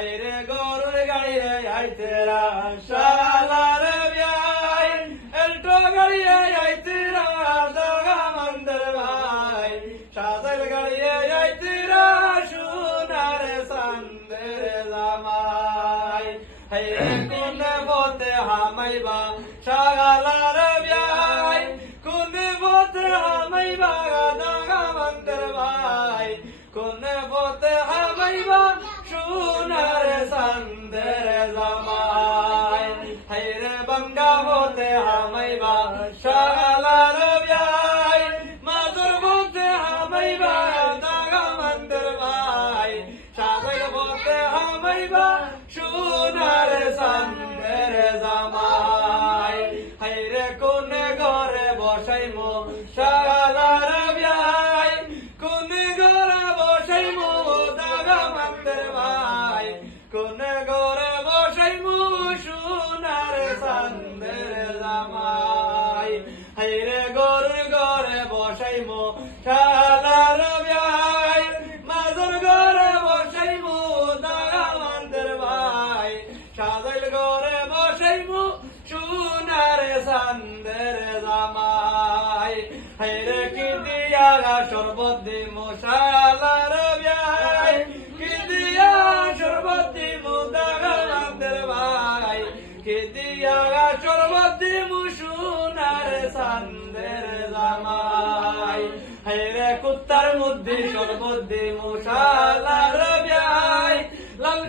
হাইরে গরুর গাড়ি আইতেরা শালার বিয়াই এল্টো গাড়ি আইতেরা দাগা মন্দর ভাই সাদল গাড়ি আইতেরা সোনার সান্দের জামাই হাইরে কোন বতে হামাইবা শালার বিয়াই কোন বতে হামাইবা দাগা মন্দর ভাই কোন বতে হামাইবা সোনার সান্দের জামাই হাইরে বঙ্গা হতে হামাইবা শালার বিয়াই মাদুর বতে হামাইবা দাগা মন্দর ভাই সাগর বতে হামাইবা সোনার সান্দের জামাই হাইরে কোন ঘরে বসাইমো শালার বিয়াই কোন ঘরে বসাইমো দাগা মন্দর ভাই কোন ঘরে বসাইমো সোনার সান্দের জামাই হাইরে গরুর ঘরে বসাইমো শালার বিয়াই মাদুর ঘরে বসাইমো দাগা মন্দর ভাই সাদল ঘরে বসাইমো সোনার সান্দের জামাই হাইরে কি দিয়া শরবত দিমো শালার বিয়াই কি দিয়া শরবত দিমো দাগা মন্দর ভাই কি দিয়া শরবত দিমো সোনার সান্দের জামাই হাইরে কুত্তার মধ্যে শরবত দিমো শালার বিয়াই লাল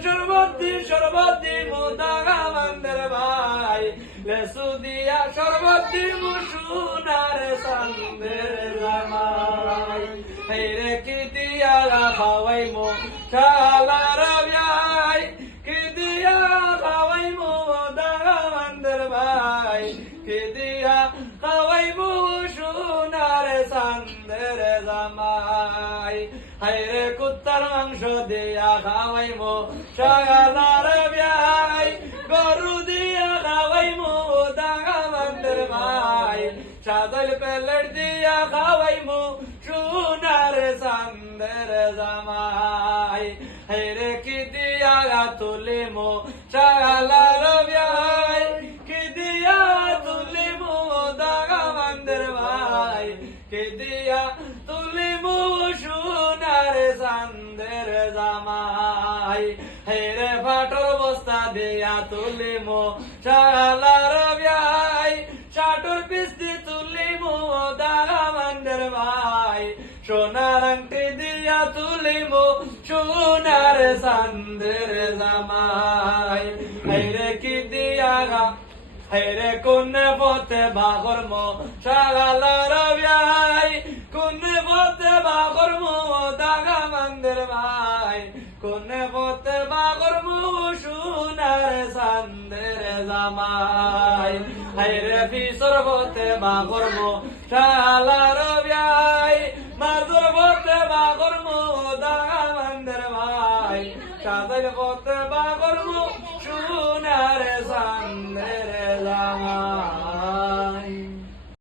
শরবত দিমো দাগা মন্দর ভাই লেসু দিয়া শরবত দিমো সোনার সান্দের জামাই হাইরে কি দিয়া খাওয়াইমো শালার বিয়াই কি দিয়া খাওয়াইমো দাগা মন্দর ভাই কি দিয়া খাওয়াইমো সোনার সান্দের জামাই হাইরে কুত্তার মাংস দিয়া খাওয়াইমো শালার বিয়াই গরু দিয়া খাওয়াইমো দাগা মন্দর ভাই সাদল প্লেট দিয়া খাওয়াইমো সোনার সান্দের জামাই হাইরে কি দিয়া তুলিমো শালার বিয়াই কি দিয়া তুলিমো দাগা মন্দর ভাই কি দিয়া তুলিমো সোনার সান্দের জামাই হাইরে ফাটর বস্তা দিয়া তুলিমো শালার বিয়াই চাটুর পিস্তি তুলিমো দাগা মন্দর ভাই সোনার আংটি দিয়া তুলিমো সোনার সান্দের জামাই হাইরে কি দিয়া হাইরে কোন পথে বাগরমো শালার বিয়াই কোন পথে বাগরমো দাগা মন্দর ভাই কোন পথে বাগরমো সোনার সান্দের জামাই হাইরে ফিসর পথে বাগরমো শালার বিয়াই মাদুর পথে বাগরমো দাগা মন্দর ভাই সাদল পথে